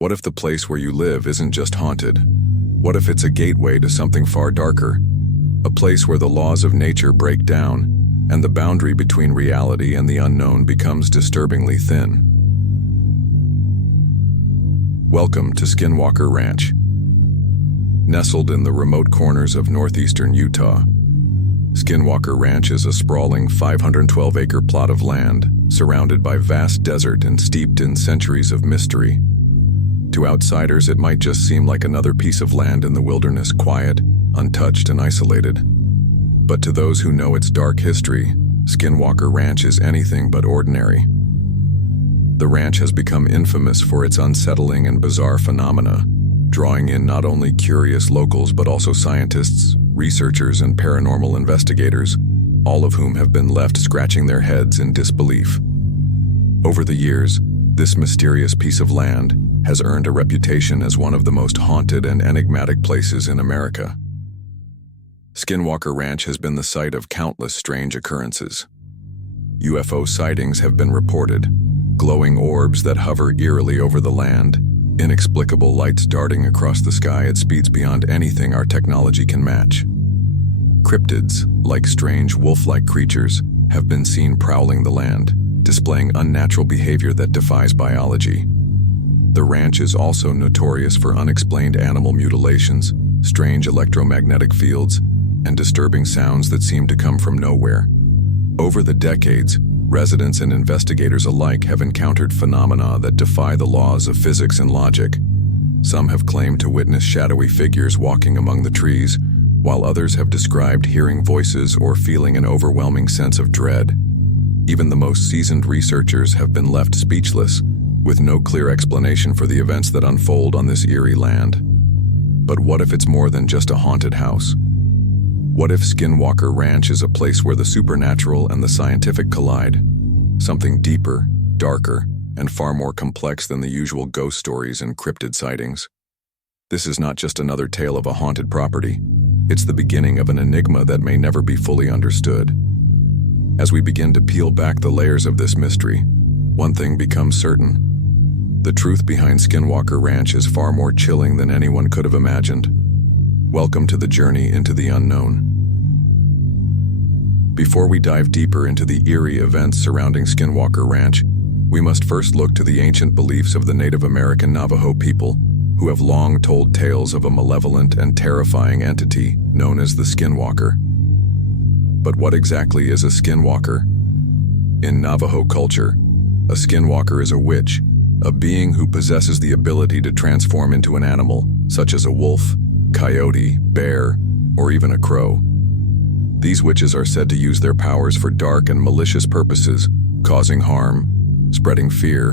What if the place where you live isn't just haunted? What if it's a gateway to something far darker? A place where the laws of nature break down, and the boundary between reality and the unknown becomes disturbingly thin. Welcome to Skinwalker Ranch. Nestled in the remote corners of northeastern Utah, Skinwalker Ranch is a sprawling 512-acre plot of land surrounded by vast desert and steeped in centuries of mystery. To outsiders, it might just seem like another piece of land in the wilderness, quiet, untouched, and isolated. But to those who know its dark history, Skinwalker Ranch is anything but ordinary. The ranch has become infamous for its unsettling and bizarre phenomena, drawing in not only curious locals but also scientists, researchers, and paranormal investigators, all of whom have been left scratching their heads in disbelief. Over the years, this mysterious piece of land has earned a reputation as one of the most haunted and enigmatic places in America. Skinwalker Ranch has been the site of countless strange occurrences. UFO sightings have been reported, glowing orbs that hover eerily over the land, inexplicable lights darting across the sky at speeds beyond anything our technology can match. Cryptids, like strange wolf-like creatures, have been seen prowling the land, displaying unnatural behavior that defies biology. The ranch is also notorious for unexplained animal mutilations, strange electromagnetic fields, and disturbing sounds that seem to come from nowhere. Over the decades, residents and investigators alike have encountered phenomena that defy the laws of physics and logic. Some have claimed to witness shadowy figures walking among the trees, while others have described hearing voices or feeling an overwhelming sense of dread. Even the most seasoned researchers have been left speechless, with no clear explanation for the events that unfold on this eerie land. But what if it's more than just a haunted house? What if Skinwalker Ranch is a place where the supernatural and the scientific collide? Something deeper, darker, and far more complex than the usual ghost stories and cryptid sightings. This is not just another tale of a haunted property. It's the beginning of an enigma that may never be fully understood. As we begin to peel back the layers of this mystery, one thing becomes certain. The truth behind Skinwalker Ranch is far more chilling than anyone could have imagined. Welcome to the journey into the unknown. Before we dive deeper into the eerie events surrounding Skinwalker Ranch, we must first look to the ancient beliefs of the Native American Navajo people, who have long told tales of a malevolent and terrifying entity known as the Skinwalker. But what exactly is a Skinwalker? In Navajo culture, a Skinwalker is a witch, a being who possesses the ability to transform into an animal, such as a wolf, coyote, bear, or even a crow. These witches are said to use their powers for dark and malicious purposes, causing harm, spreading fear,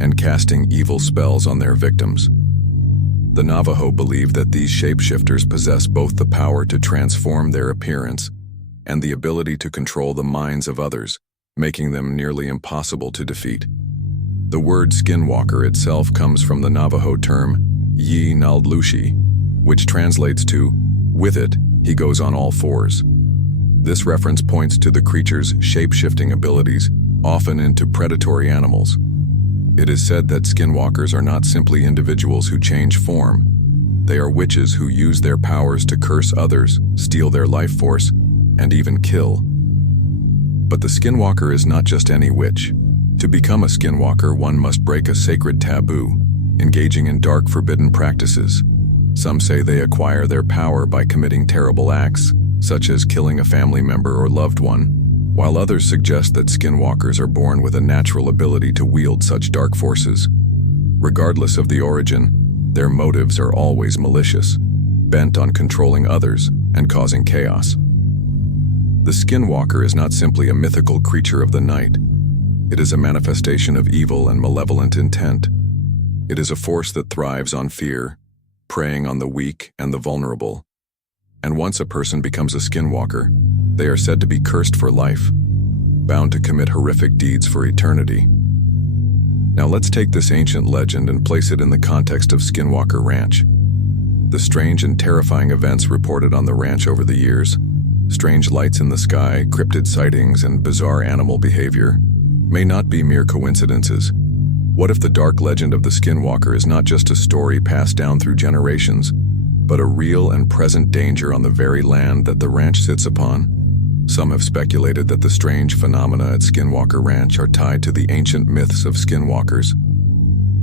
and casting evil spells on their victims. The Navajo believe that these shapeshifters possess both the power to transform their appearance and the ability to control the minds of others, making them nearly impossible to defeat. The word Skinwalker itself comes from the Navajo term Yi Naldlushi, which translates to, "With it, he goes on all fours." This reference points to the creature's shape-shifting abilities, often into predatory animals. It is said that skinwalkers are not simply individuals who change form. They are witches who use their powers to curse others, steal their life force, and even kill. But the Skinwalker is not just any witch. To become a Skinwalker, one must break a sacred taboo, engaging in dark, forbidden practices. Some say they acquire their power by committing terrible acts, such as killing a family member or loved one, while others suggest that Skinwalkers are born with a natural ability to wield such dark forces. Regardless of the origin, their motives are always malicious, bent on controlling others and causing chaos. The Skinwalker is not simply a mythical creature of the night. It is a manifestation of evil and malevolent intent. It is a force that thrives on fear, preying on the weak and the vulnerable. And once a person becomes a Skinwalker, they are said to be cursed for life, bound to commit horrific deeds for eternity. Now let's take this ancient legend and place it in the context of Skinwalker Ranch. The strange and terrifying events reported on the ranch over the years, strange lights in the sky, cryptid sightings, and bizarre animal behavior, may not be mere coincidences. What if the dark legend of the Skinwalker is not just a story passed down through generations, but a real and present danger on the very land that the ranch sits upon? Some have speculated that the strange phenomena at Skinwalker Ranch are tied to the ancient myths of skinwalkers.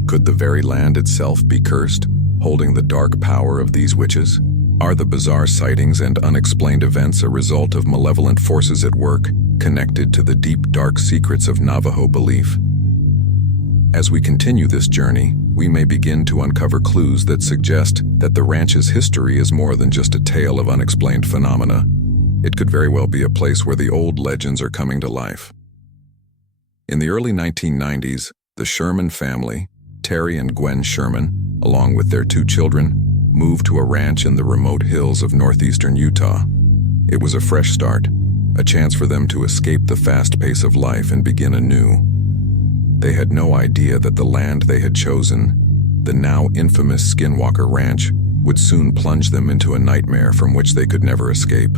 Could the very land itself be cursed, holding the dark power of these witches? Are the bizarre sightings and unexplained events a result of malevolent forces at work, connected to the deep dark secrets of Navajo belief? As we continue this journey, we may begin to uncover clues that suggest that the ranch's history is more than just a tale of unexplained phenomena. It could very well be a place where the old legends are coming to life. In the early 1990s, the Sherman family, Terry and Gwen Sherman, along with their 2 children, moved to a ranch in the remote hills of northeastern Utah. It was a fresh start, a chance for them to escape the fast pace of life and begin anew. They had no idea that the land they had chosen, the now infamous Skinwalker Ranch, would soon plunge them into a nightmare from which they could never escape.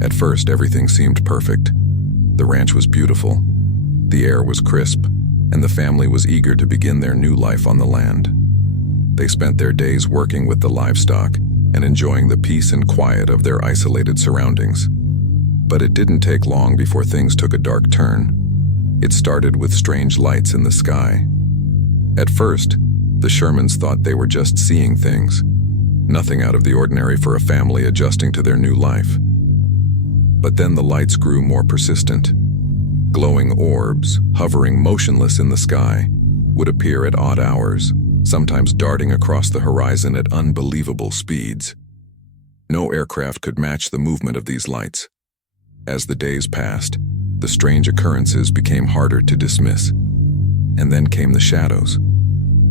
At first, everything seemed perfect. The ranch was beautiful, the air was crisp, and the family was eager to begin their new life on the land. They spent their days working with the livestock and enjoying the peace and quiet of their isolated surroundings. But it didn't take long before things took a dark turn. It started with strange lights in the sky. At first, the Shermans thought they were just seeing things, nothing out of the ordinary for a family adjusting to their new life. But then the lights grew more persistent. Glowing orbs, hovering motionless in the sky, would appear at odd hours, sometimes darting across the horizon at unbelievable speeds. No aircraft could match the movement of these lights. As the days passed, the strange occurrences became harder to dismiss. And then came the shadows.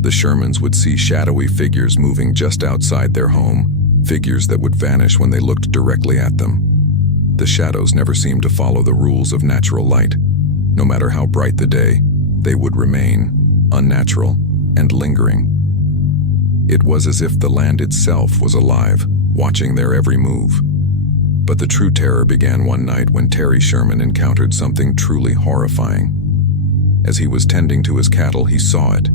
The Shermans would see shadowy figures moving just outside their home, figures that would vanish when they looked directly at them. The shadows never seemed to follow the rules of natural light. No matter how bright the day, they would remain unnatural and lingering. It was as if the land itself was alive, watching their every move. But the true terror began one night when Terry Sherman encountered something truly horrifying. As he was tending to his cattle, he saw it,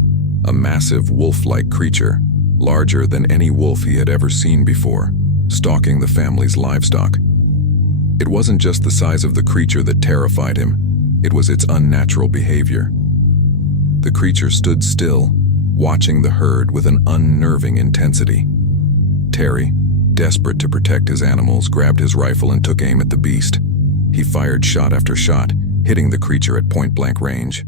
a massive wolf-like creature, larger than any wolf he had ever seen before, stalking the family's livestock. It wasn't just the size of the creature that terrified him, it was its unnatural behavior. The creature stood still, watching the herd with an unnerving intensity. Terry, desperate to protect his animals, grabbed his rifle and took aim at the beast. He fired shot after shot, hitting the creature at point-blank range.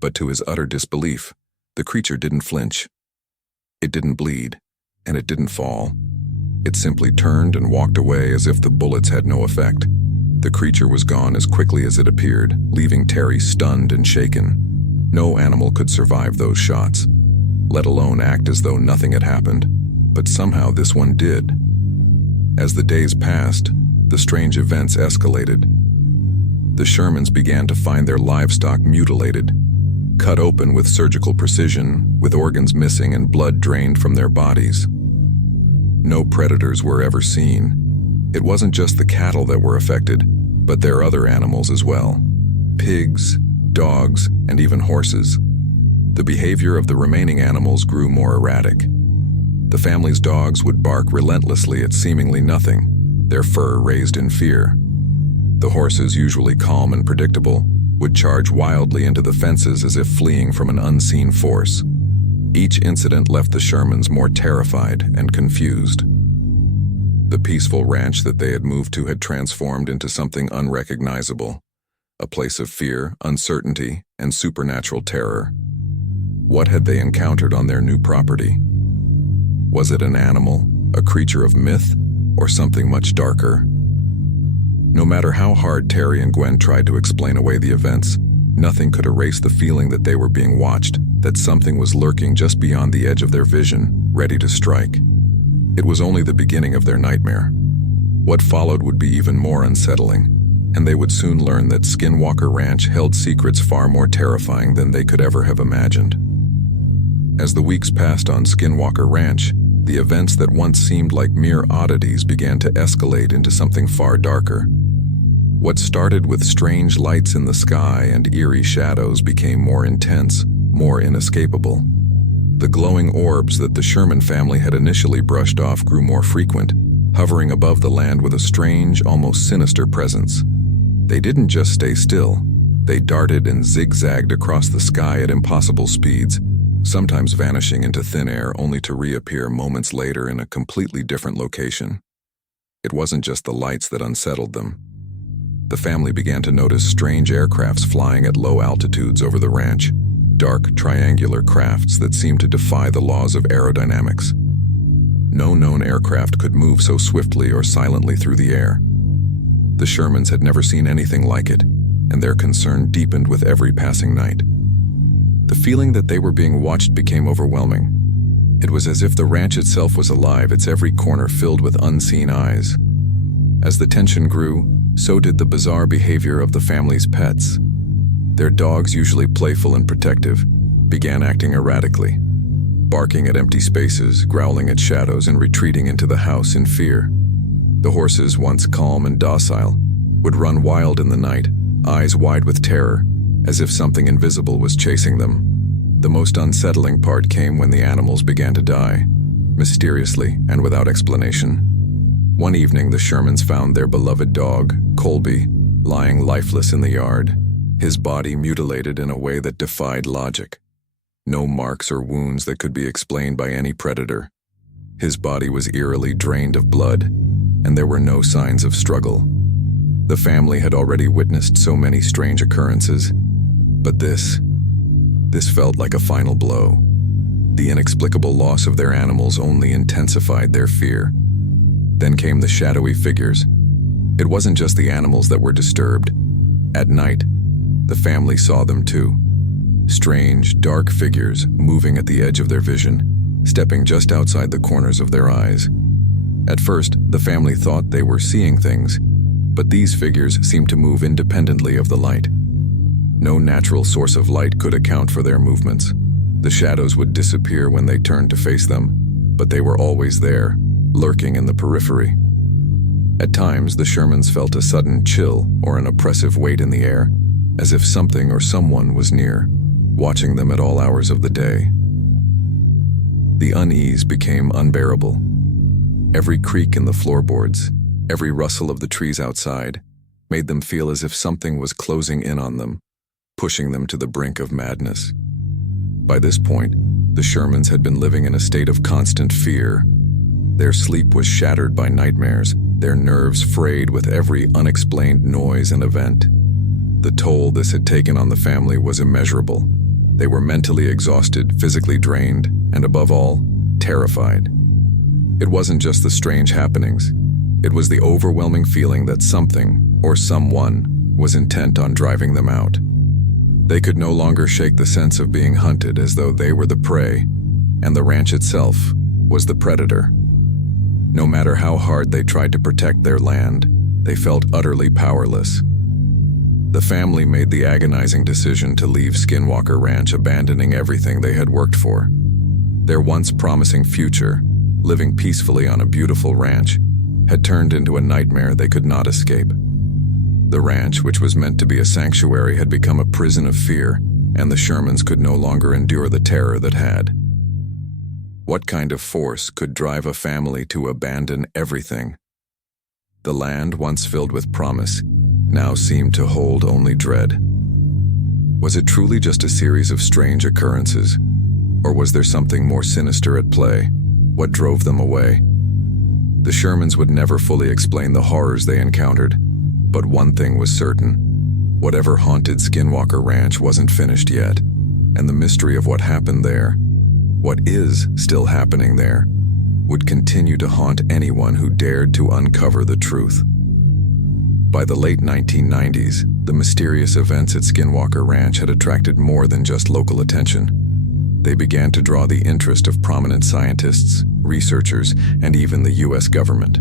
But to his utter disbelief, the creature didn't flinch. It didn't bleed, and it didn't fall. It simply turned and walked away as if the bullets had no effect. The creature was gone as quickly as it appeared, leaving Terry stunned and shaken. No animal could survive those shots, let alone act as though nothing had happened. But somehow this one did. As the days passed, the strange events escalated. The Shermans began to find their livestock mutilated, cut open with surgical precision, with organs missing and blood drained from their bodies. No predators were ever seen. It wasn't just the cattle that were affected, but their other animals as well. Pigs, dogs, and even horses. The behavior of the remaining animals grew more erratic. The family's dogs would bark relentlessly at seemingly nothing, their fur raised in fear. The horses, usually calm and predictable, would charge wildly into the fences as if fleeing from an unseen force. Each incident left the Shermans more terrified and confused. The peaceful ranch that they had moved to had transformed into something unrecognizable, a place of fear, uncertainty, and supernatural terror. What had they encountered on their new property? Was it an animal, a creature of myth, or something much darker? No matter how hard Terry and Gwen tried to explain away the events, nothing could erase the feeling that they were being watched, that something was lurking just beyond the edge of their vision, ready to strike. It was only the beginning of their nightmare. What followed would be even more unsettling, and they would soon learn that Skinwalker Ranch held secrets far more terrifying than they could ever have imagined. As the weeks passed on Skinwalker Ranch, the events that once seemed like mere oddities began to escalate into something far darker. What started with strange lights in the sky and eerie shadows became more intense, more inescapable. The glowing orbs that the Sherman family had initially brushed off grew more frequent, hovering above the land with a strange, almost sinister presence. They didn't just stay still. They darted and zigzagged across the sky at impossible speeds, sometimes vanishing into thin air only to reappear moments later in a completely different location. It wasn't just the lights that unsettled them. The family began to notice strange aircrafts flying at low altitudes over the ranch, dark, triangular crafts that seemed to defy the laws of aerodynamics. No known aircraft could move so swiftly or silently through the air. The Shermans had never seen anything like it, and their concern deepened with every passing night. The feeling that they were being watched became overwhelming. It was as if the ranch itself was alive, its every corner filled with unseen eyes. As the tension grew, so did the bizarre behavior of the family's pets. Their dogs, usually playful and protective, began acting erratically, barking at empty spaces, growling at shadows, and retreating into the house in fear. The horses, once calm and docile, would run wild in the night, eyes wide with terror, as if something invisible was chasing them. The most unsettling part came when the animals began to die, mysteriously and without explanation. One evening, the Shermans found their beloved dog, Colby, lying lifeless in the yard, his body mutilated in a way that defied logic. No marks or wounds that could be explained by any predator. His body was eerily drained of blood, and there were no signs of struggle. The family had already witnessed so many strange occurrences, but this felt like a final blow. The inexplicable loss of their animals only intensified their fear. Then came the shadowy figures. It wasn't just the animals that were disturbed. At night, the family saw them too. Strange, dark figures moving at the edge of their vision, stepping just outside the corners of their eyes. At first, the family thought they were seeing things, but these figures seemed to move independently of the light. No natural source of light could account for their movements. The shadows would disappear when they turned to face them, but they were always there, lurking in the periphery. At times, the Shermans felt a sudden chill or an oppressive weight in the air, as if something or someone was near, watching them at all hours of the day. The unease became unbearable. Every creak in the floorboards, every rustle of the trees outside, made them feel as if something was closing in on them, pushing them to the brink of madness. By this point, the Shermans had been living in a state of constant fear. Their sleep was shattered by nightmares, their nerves frayed with every unexplained noise and event. The toll this had taken on the family was immeasurable. They were mentally exhausted, physically drained, and above all, terrified. It wasn't just the strange happenings. It was the overwhelming feeling that something, or someone, was intent on driving them out. They could no longer shake the sense of being hunted as though they were the prey, and the ranch itself was the predator. No matter how hard they tried to protect their land, they felt utterly powerless. The family made the agonizing decision to leave Skinwalker Ranch, abandoning everything they had worked for. Their once promising future, living peacefully on a beautiful ranch, had turned into a nightmare they could not escape. The ranch, which was meant to be a sanctuary, had become a prison of fear, and the Shermans could no longer endure the terror that had. What kind of force could drive a family to abandon everything? The land, once filled with promise, now seemed to hold only dread. Was it truly just a series of strange occurrences, or was there something more sinister at play? What drove them away? The Shermans would never fully explain the horrors they encountered, but one thing was certain. Whatever haunted Skinwalker Ranch wasn't finished yet, and the mystery of what happened there, what is still happening there, would continue to haunt anyone who dared to uncover the truth. By the late 1990s, the mysterious events at Skinwalker Ranch had attracted more than just local attention. They began to draw the interest of prominent scientists, researchers, and even the US government.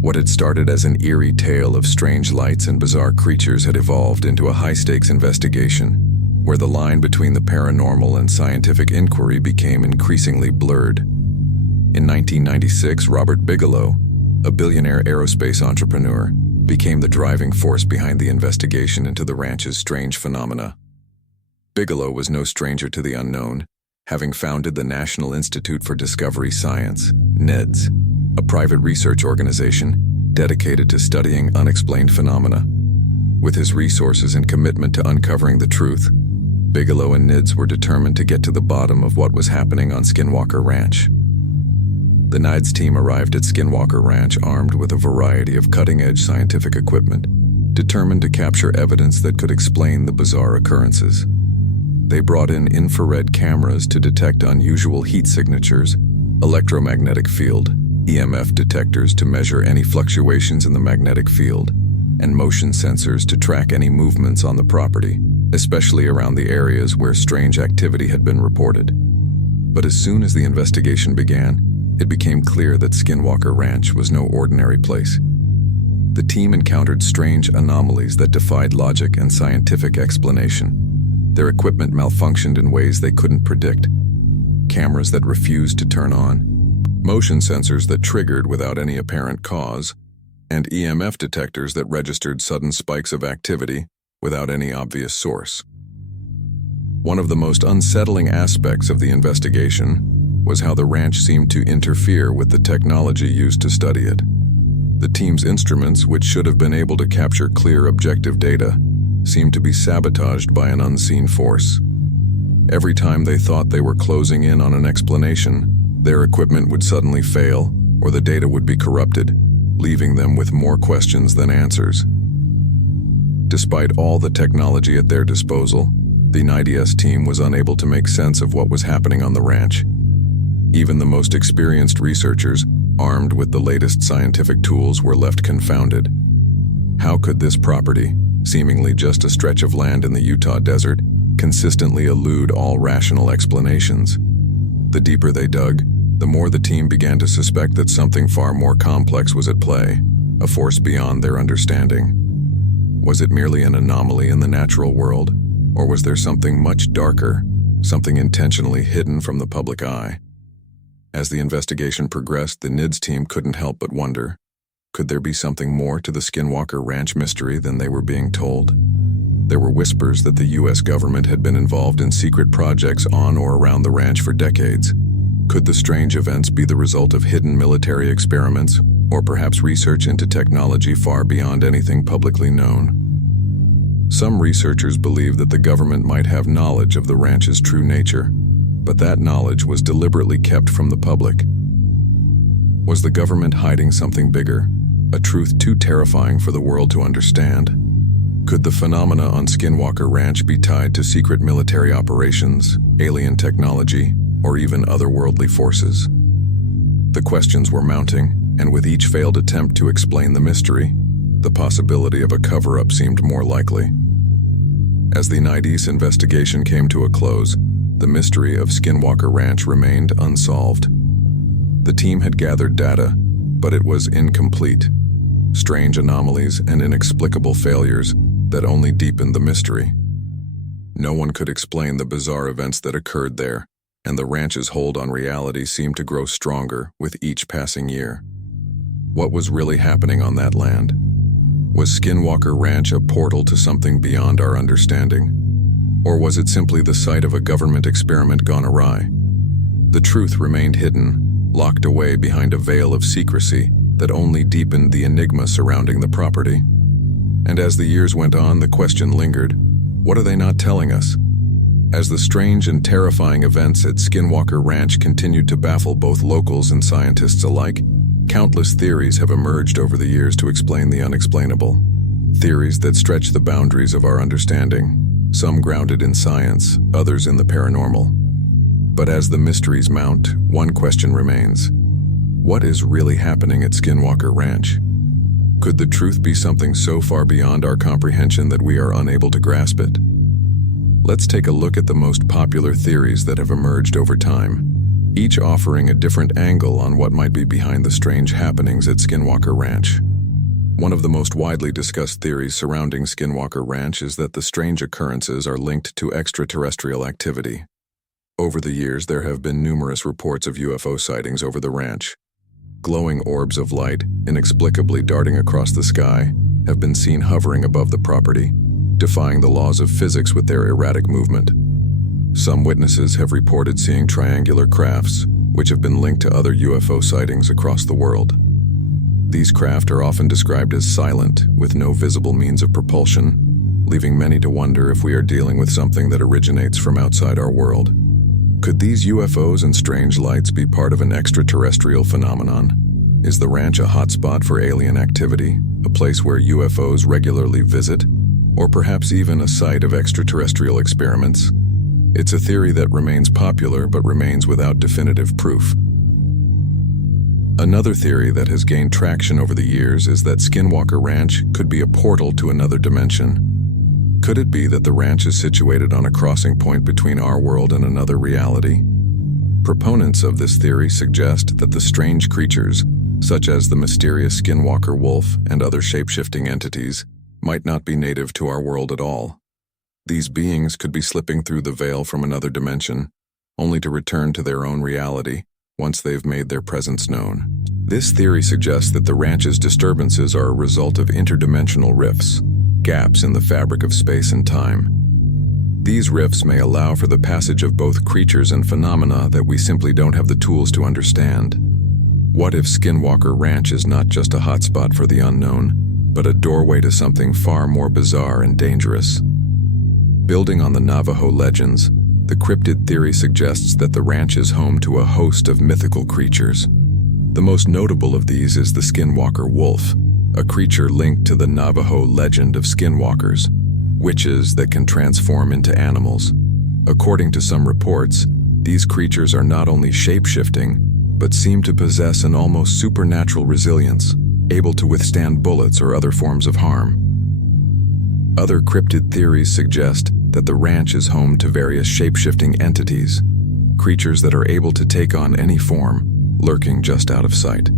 What had started as an eerie tale of strange lights and bizarre creatures had evolved into a high-stakes investigation, where the line between the paranormal and scientific inquiry became increasingly blurred. In 1996, Robert Bigelow, a billionaire aerospace entrepreneur, became the driving force behind the investigation into the ranch's strange phenomena. Bigelow was no stranger to the unknown, having founded the National Institute for Discovery Science, NIDS, a private research organization dedicated to studying unexplained phenomena. With his resources and commitment to uncovering the truth, Bigelow and NIDS were determined to get to the bottom of what was happening on Skinwalker Ranch. The NIDS team arrived at Skinwalker Ranch armed with a variety of cutting-edge scientific equipment, determined to capture evidence that could explain the bizarre occurrences. They brought in infrared cameras to detect unusual heat signatures, electromagnetic field, EMF detectors to measure any fluctuations in the magnetic field, and motion sensors to track any movements on the property, especially around the areas where strange activity had been reported. But as soon as the investigation began, it became clear that Skinwalker Ranch was no ordinary place. The team encountered strange anomalies that defied logic and scientific explanation. Their equipment malfunctioned in ways they couldn't predict. Cameras that refused to turn on, motion sensors that triggered without any apparent cause, and EMF detectors that registered sudden spikes of activity without any obvious source. One of the most unsettling aspects of the investigation was how the ranch seemed to interfere with the technology used to study it. The team's instruments, which should have been able to capture clear objective data, seemed to be sabotaged by an unseen force. Every time they thought they were closing in on an explanation, their equipment would suddenly fail, or the data would be corrupted, leaving them with more questions than answers. Despite all the technology at their disposal, the NIDS team was unable to make sense of what was happening on the ranch. Even the most experienced researchers, armed with the latest scientific tools, were left confounded. How could this property, seemingly just a stretch of land in the Utah desert, consistently elude all rational explanations? The deeper they dug, the more the team began to suspect that something far more complex was at play, a force beyond their understanding. Was it merely an anomaly in the natural world, or was there something much darker, something intentionally hidden from the public eye? As the investigation progressed, the NIDS team couldn't help but wonder, could there be something more to the Skinwalker Ranch mystery than they were being told? There were whispers that the U.S. government had been involved in secret projects on or around the ranch for decades. Could the strange events be the result of hidden military experiments, or perhaps research into technology far beyond anything publicly known? Some researchers believe that the government might have knowledge of the ranch's true nature, but that knowledge was deliberately kept from the public. Was the government hiding something bigger, a truth too terrifying for the world to understand? Could the phenomena on Skinwalker Ranch be tied to secret military operations, alien technology, or even otherworldly forces? The questions were mounting, and with each failed attempt to explain the mystery, the possibility of a cover-up seemed more likely. As the NIDS investigation came to a close, the mystery of Skinwalker Ranch remained unsolved. The team had gathered data, but it was incomplete. Strange anomalies and inexplicable failures that only deepened the mystery. No one could explain the bizarre events that occurred there, and the ranch's hold on reality seemed to grow stronger with each passing year. What was really happening on that land? Was Skinwalker Ranch a portal to something beyond our understanding? Or was it simply the site of a government experiment gone awry? The truth remained hidden, locked away behind a veil of secrecy that only deepened the enigma surrounding the property. And as the years went on, the question lingered, what are they not telling us? As the strange and terrifying events at Skinwalker Ranch continued to baffle both locals and scientists alike, countless theories have emerged over the years to explain the unexplainable. Theories that stretch the boundaries of our understanding, some grounded in science, others in the paranormal. But as the mysteries mount, one question remains. What is really happening at Skinwalker Ranch? Could the truth be something so far beyond our comprehension that we are unable to grasp it? Let's take a look at the most popular theories that have emerged over time, each offering a different angle on what might be behind the strange happenings at Skinwalker Ranch. One of the most widely discussed theories surrounding Skinwalker Ranch is that the strange occurrences are linked to extraterrestrial activity. Over the years, there have been numerous reports of UFO sightings over the ranch. Glowing orbs of light, inexplicably darting across the sky, have been seen hovering above the property, defying the laws of physics with their erratic movement. Some witnesses have reported seeing triangular crafts, which have been linked to other UFO sightings across the world. These craft are often described as silent, with no visible means of propulsion, leaving many to wonder if we are dealing with something that originates from outside our world. Could these UFOs and strange lights be part of an extraterrestrial phenomenon? Is the ranch a hotspot for alien activity, a place where UFOs regularly visit, or perhaps even a site of extraterrestrial experiments? It's a theory that remains popular but remains without definitive proof. Another theory that has gained traction over the years is that Skinwalker Ranch could be a portal to another dimension. Could it be that the ranch is situated on a crossing point between our world and another reality? Proponents of this theory suggest that the strange creatures, such as the mysterious Skinwalker wolf and other shape-shifting entities, might not be native to our world at all. These beings could be slipping through the veil from another dimension, only to return to their own reality once they've made their presence known. This theory suggests that the ranch's disturbances are a result of interdimensional rifts, gaps in the fabric of space and time. These rifts may allow for the passage of both creatures and phenomena that we simply don't have the tools to understand. What if Skinwalker Ranch is not just a hotspot for the unknown, but a doorway to something far more bizarre and dangerous? Building on the Navajo legends, the cryptid theory suggests that the ranch is home to a host of mythical creatures. The most notable of these is the Skinwalker wolf, a creature linked to the Navajo legend of skinwalkers, witches that can transform into animals. According to some reports, these creatures are not only shape-shifting, but seem to possess an almost supernatural resilience, able to withstand bullets or other forms of harm. Other cryptid theories suggest that the ranch is home to various shape-shifting entities, creatures that are able to take on any form, lurking just out of sight.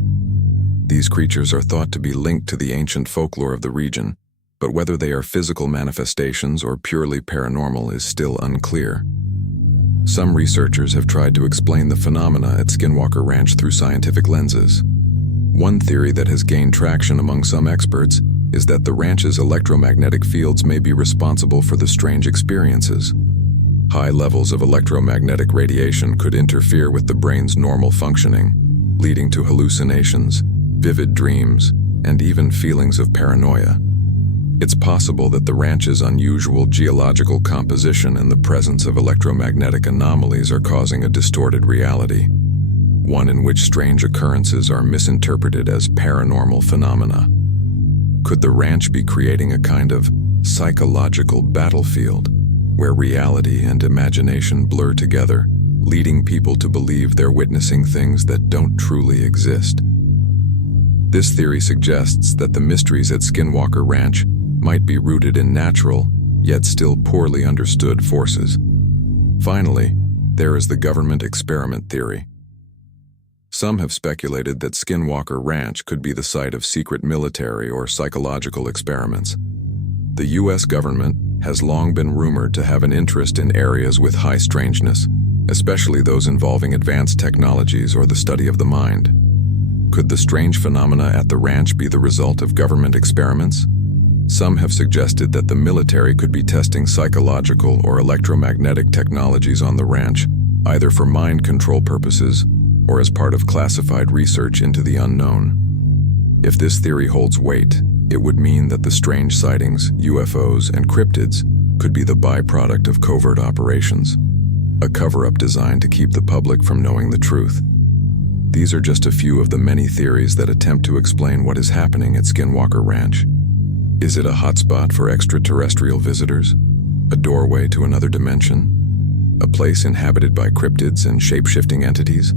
These creatures are thought to be linked to the ancient folklore of the region, but whether they are physical manifestations or purely paranormal is still unclear. Some researchers have tried to explain the phenomena at Skinwalker Ranch through scientific lenses. One theory that has gained traction among some experts is that the ranch's electromagnetic fields may be responsible for the strange experiences. High levels of electromagnetic radiation could interfere with the brain's normal functioning, leading to hallucinations, vivid dreams, and even feelings of paranoia. It's possible that the ranch's unusual geological composition and the presence of electromagnetic anomalies are causing a distorted reality, one in which strange occurrences are misinterpreted as paranormal phenomena. Could the ranch be creating a kind of psychological battlefield, where reality and imagination blur together, leading people to believe they're witnessing things that don't truly exist? This theory suggests that the mysteries at Skinwalker Ranch might be rooted in natural, yet still poorly understood forces. Finally, there is the government experiment theory. Some have speculated that Skinwalker Ranch could be the site of secret military or psychological experiments. The U.S. government has long been rumored to have an interest in areas with high strangeness, especially those involving advanced technologies or the study of the mind. Could the strange phenomena at the ranch be the result of government experiments? Some have suggested that the military could be testing psychological or electromagnetic technologies on the ranch, either for mind control purposes or as part of classified research into the unknown. If this theory holds weight, it would mean that the strange sightings, UFOs, and cryptids could be the byproduct of covert operations, a cover-up designed to keep the public from knowing the truth. These are just a few of the many theories that attempt to explain what is happening at Skinwalker Ranch. Is it a hotspot for extraterrestrial visitors? A doorway to another dimension? A place inhabited by cryptids and shape-shifting entities?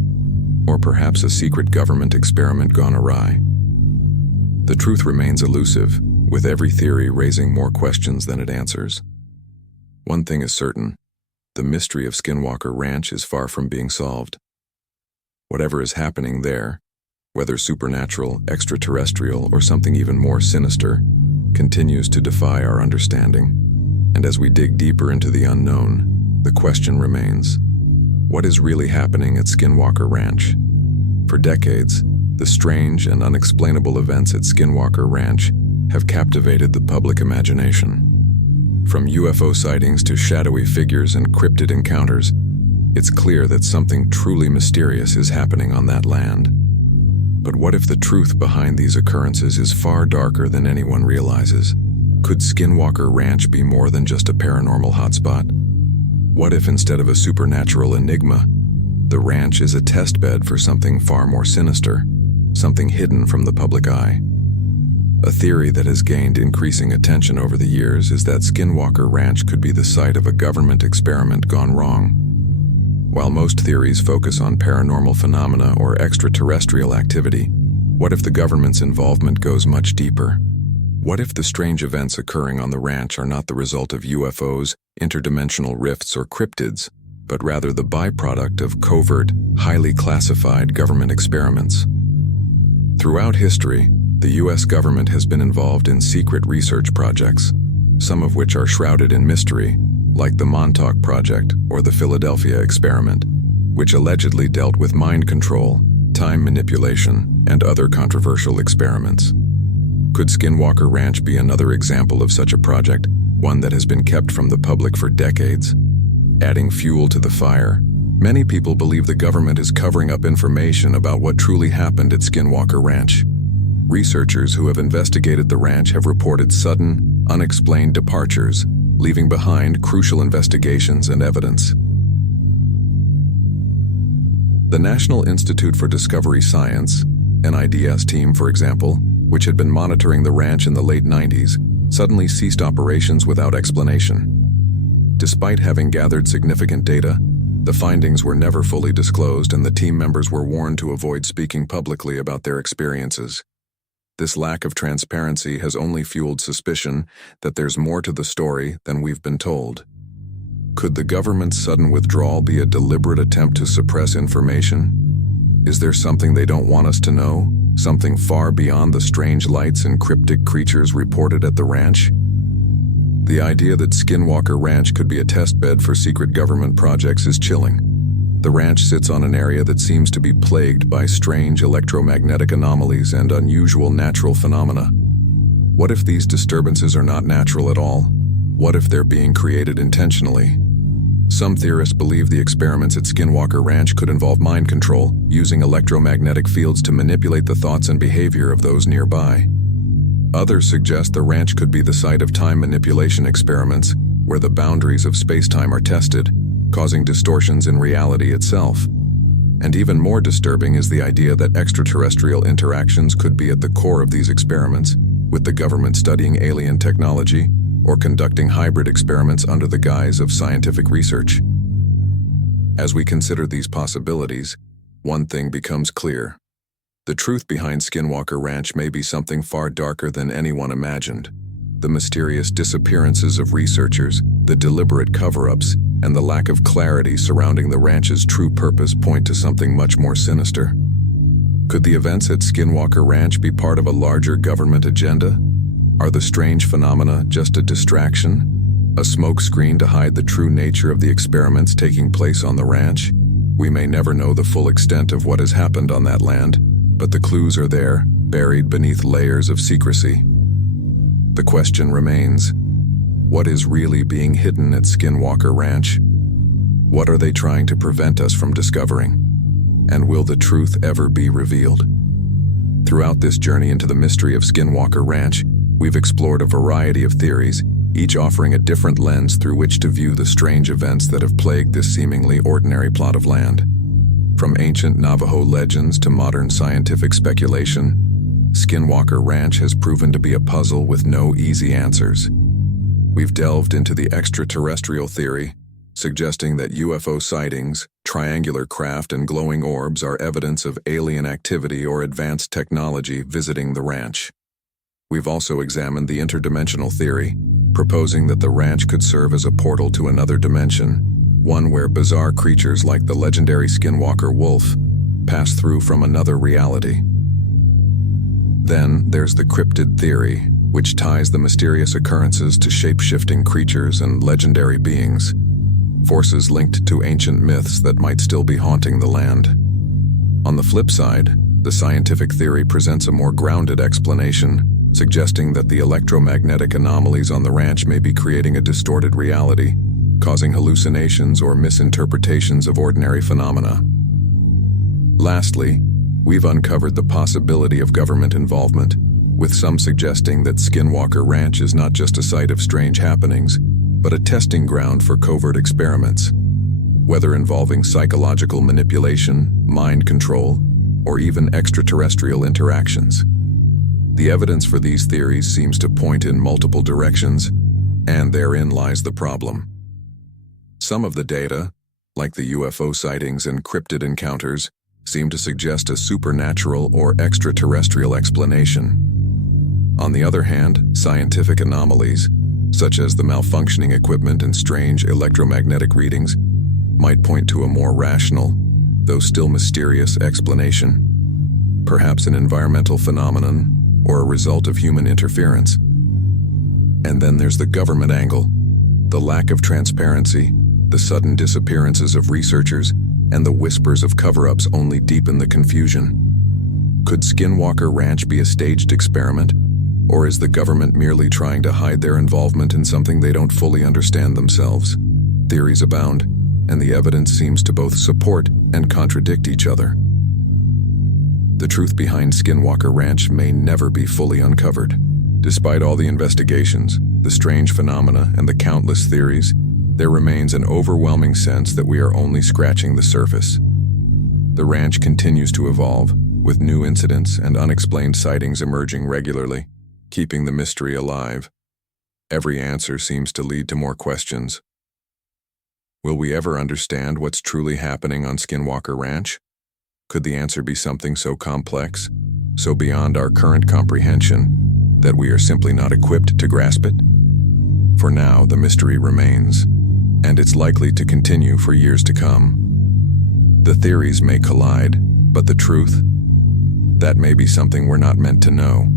Or perhaps a secret government experiment gone awry? The truth remains elusive, with every theory raising more questions than it answers. One thing is certain: the mystery of Skinwalker Ranch is far from being solved. Whatever is happening there, whether supernatural, extraterrestrial, or something even more sinister, continues to defy our understanding. And as we dig deeper into the unknown, the question remains: what is really happening at Skinwalker Ranch? For decades, the strange and unexplainable events at Skinwalker Ranch have captivated the public imagination. From UFO sightings to shadowy figures and cryptid encounters, it's clear that something truly mysterious is happening on that land. But what if the truth behind these occurrences is far darker than anyone realizes? Could Skinwalker Ranch be more than just a paranormal hotspot? What if instead of a supernatural enigma, the ranch is a testbed for something far more sinister, something hidden from the public eye? A theory that has gained increasing attention over the years is that Skinwalker Ranch could be the site of a government experiment gone wrong. While most theories focus on paranormal phenomena or extraterrestrial activity, what if the government's involvement goes much deeper? What if the strange events occurring on the ranch are not the result of UFOs, interdimensional rifts, or cryptids, but rather the byproduct of covert, highly classified government experiments? Throughout history, the US government has been involved in secret research projects, some of which are shrouded in mystery, like the Montauk Project or the Philadelphia Experiment, which allegedly dealt with mind control, time manipulation, and other controversial experiments. Could Skinwalker Ranch be another example of such a project, one that has been kept from the public for decades? Adding fuel to the fire, many people believe the government is covering up information about what truly happened at Skinwalker Ranch. Researchers who have investigated the ranch have reported sudden, unexplained departures, leaving behind crucial investigations and evidence. The National Institute for Discovery Science, NIDS team, for example, which had been monitoring the ranch in the late 90s, suddenly ceased operations without explanation. Despite having gathered significant data, the findings were never fully disclosed and the team members were warned to avoid speaking publicly about their experiences. This lack of transparency has only fueled suspicion that there's more to the story than we've been told. Could the government's sudden withdrawal be a deliberate attempt to suppress information? Is there something they don't want us to know? Something far beyond the strange lights and cryptic creatures reported at the ranch? The idea that Skinwalker Ranch could be a testbed for secret government projects is chilling. The ranch sits on an area that seems to be plagued by strange electromagnetic anomalies and unusual natural phenomena. What if these disturbances are not natural at all? What if they're being created intentionally? Some theorists believe the experiments at Skinwalker Ranch could involve mind control, using electromagnetic fields to manipulate the thoughts and behavior of those nearby. Others suggest the ranch could be the site of time manipulation experiments, where the boundaries of space-time are tested, causing distortions in reality itself. And even more disturbing is the idea that extraterrestrial interactions could be at the core of these experiments, with the government studying alien technology or conducting hybrid experiments under the guise of scientific research. As we consider these possibilities, one thing becomes clear. The truth behind Skinwalker Ranch may be something far darker than anyone imagined. The mysterious disappearances of researchers, the deliberate cover-ups, and the lack of clarity surrounding the ranch's true purpose point to something much more sinister. Could the events at Skinwalker Ranch be part of a larger government agenda? Are the strange phenomena just a distraction? A smokescreen to hide the true nature of the experiments taking place on the ranch? We may never know the full extent of what has happened on that land, but the clues are there, buried beneath layers of secrecy. The question remains, what is really being hidden at Skinwalker Ranch? What are they trying to prevent us from discovering? And will the truth ever be revealed? Throughout this journey into the mystery of Skinwalker Ranch, we've explored a variety of theories, each offering a different lens through which to view the strange events that have plagued this seemingly ordinary plot of land. From ancient Navajo legends to modern scientific speculation, Skinwalker Ranch has proven to be a puzzle with no easy answers. We've delved into the extraterrestrial theory, suggesting that UFO sightings, triangular craft, and glowing orbs are evidence of alien activity or advanced technology visiting the ranch. We've also examined the interdimensional theory, proposing that the ranch could serve as a portal to another dimension, one where bizarre creatures like the legendary Skinwalker wolf pass through from another reality. Then there's the cryptid theory, which ties the mysterious occurrences to shape-shifting creatures and legendary beings, forces linked to ancient myths that might still be haunting the land. On the flip side, the scientific theory presents a more grounded explanation, suggesting that the electromagnetic anomalies on the ranch may be creating a distorted reality, causing hallucinations or misinterpretations of ordinary phenomena. Lastly, we've uncovered the possibility of government involvement, with some suggesting that Skinwalker Ranch is not just a site of strange happenings, but a testing ground for covert experiments, whether involving psychological manipulation, mind control, or even extraterrestrial interactions. The evidence for these theories seems to point in multiple directions, and therein lies the problem. Some of the data, like the UFO sightings and cryptid encounters, seem to suggest a supernatural or extraterrestrial explanation. On the other hand, scientific anomalies, such as the malfunctioning equipment and strange electromagnetic readings, might point to a more rational, though still mysterious, explanation. Perhaps an environmental phenomenon or a result of human interference. And then there's the government angle, the lack of transparency, the sudden disappearances of researchers, and the whispers of cover-ups only deepen the confusion. Could Skinwalker Ranch be a staged experiment, or is the government merely trying to hide their involvement in something they don't fully understand themselves? Theories abound, and the evidence seems to both support and contradict each other. The truth behind Skinwalker Ranch may never be fully uncovered. Despite all the investigations, the strange phenomena, and the countless theories, there remains an overwhelming sense that we are only scratching the surface. The ranch continues to evolve, with new incidents and unexplained sightings emerging regularly, keeping the mystery alive. Every answer seems to lead to more questions. Will we ever understand what's truly happening on Skinwalker Ranch? Could the answer be something so complex, so beyond our current comprehension, that we are simply not equipped to grasp it? For now, the mystery remains, and it's likely to continue for years to come. The theories may collide, but the truth? That may be something we're not meant to know.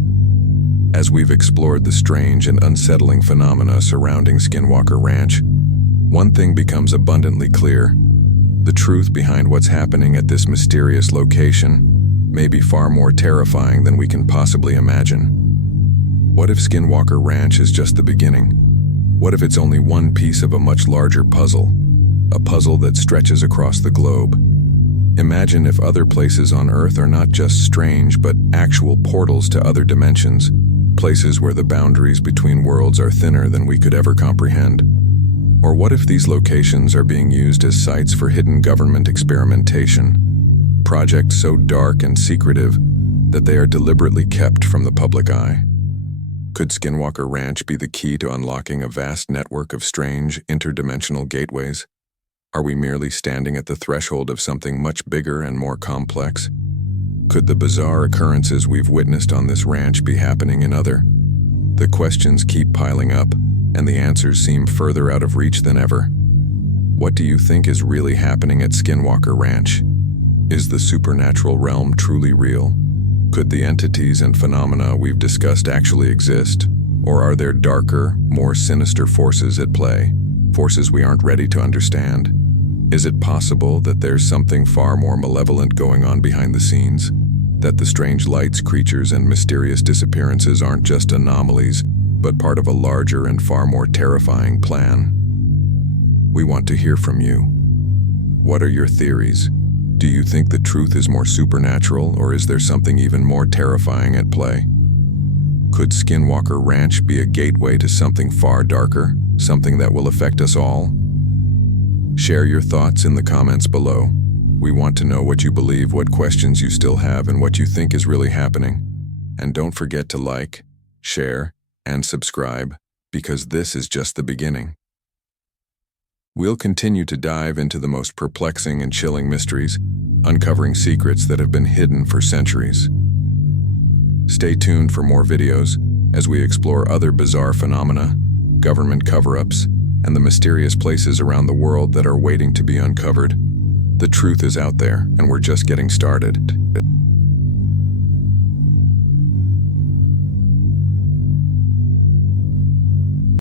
As we've explored the strange and unsettling phenomena surrounding Skinwalker Ranch, one thing becomes abundantly clear. The truth behind what's happening at this mysterious location may be far more terrifying than we can possibly imagine. What if Skinwalker Ranch is just the beginning? What if it's only one piece of a much larger puzzle? A puzzle that stretches across the globe. Imagine if other places on Earth are not just strange, but actual portals to other dimensions, places where the boundaries between worlds are thinner than we could ever comprehend. Or what if these locations are being used as sites for hidden government experimentation, projects so dark and secretive that they are deliberately kept from the public eye? Could Skinwalker Ranch be the key to unlocking a vast network of strange, interdimensional gateways? Are we merely standing at the threshold of something much bigger and more complex? Could the bizarre occurrences we've witnessed on this ranch be happening in other? The questions keep piling up, and the answers seem further out of reach than ever. What do you think is really happening at Skinwalker Ranch? Is the supernatural realm truly real? Could the entities and phenomena we've discussed actually exist? Or are there darker, more sinister forces at play? Forces we aren't ready to understand? Is it possible that there's something far more malevolent going on behind the scenes? That the strange lights, creatures, and mysterious disappearances aren't just anomalies, but part of a larger and far more terrifying plan? We want to hear from you. What are your theories? Do you think the truth is more supernatural, or is there something even more terrifying at play? Could Skinwalker Ranch be a gateway to something far darker, something that will affect us all? Share your thoughts in the comments below. We want to know what you believe, what questions you still have, and what you think is really happening. And don't forget to like, share, and subscribe, because this is just the beginning. We'll continue to dive into the most perplexing and chilling mysteries, uncovering secrets that have been hidden for centuries. Stay tuned for more videos as we explore other bizarre phenomena, government cover-ups, and the mysterious places around the world that are waiting to be uncovered. The truth is out there, and we're just getting started.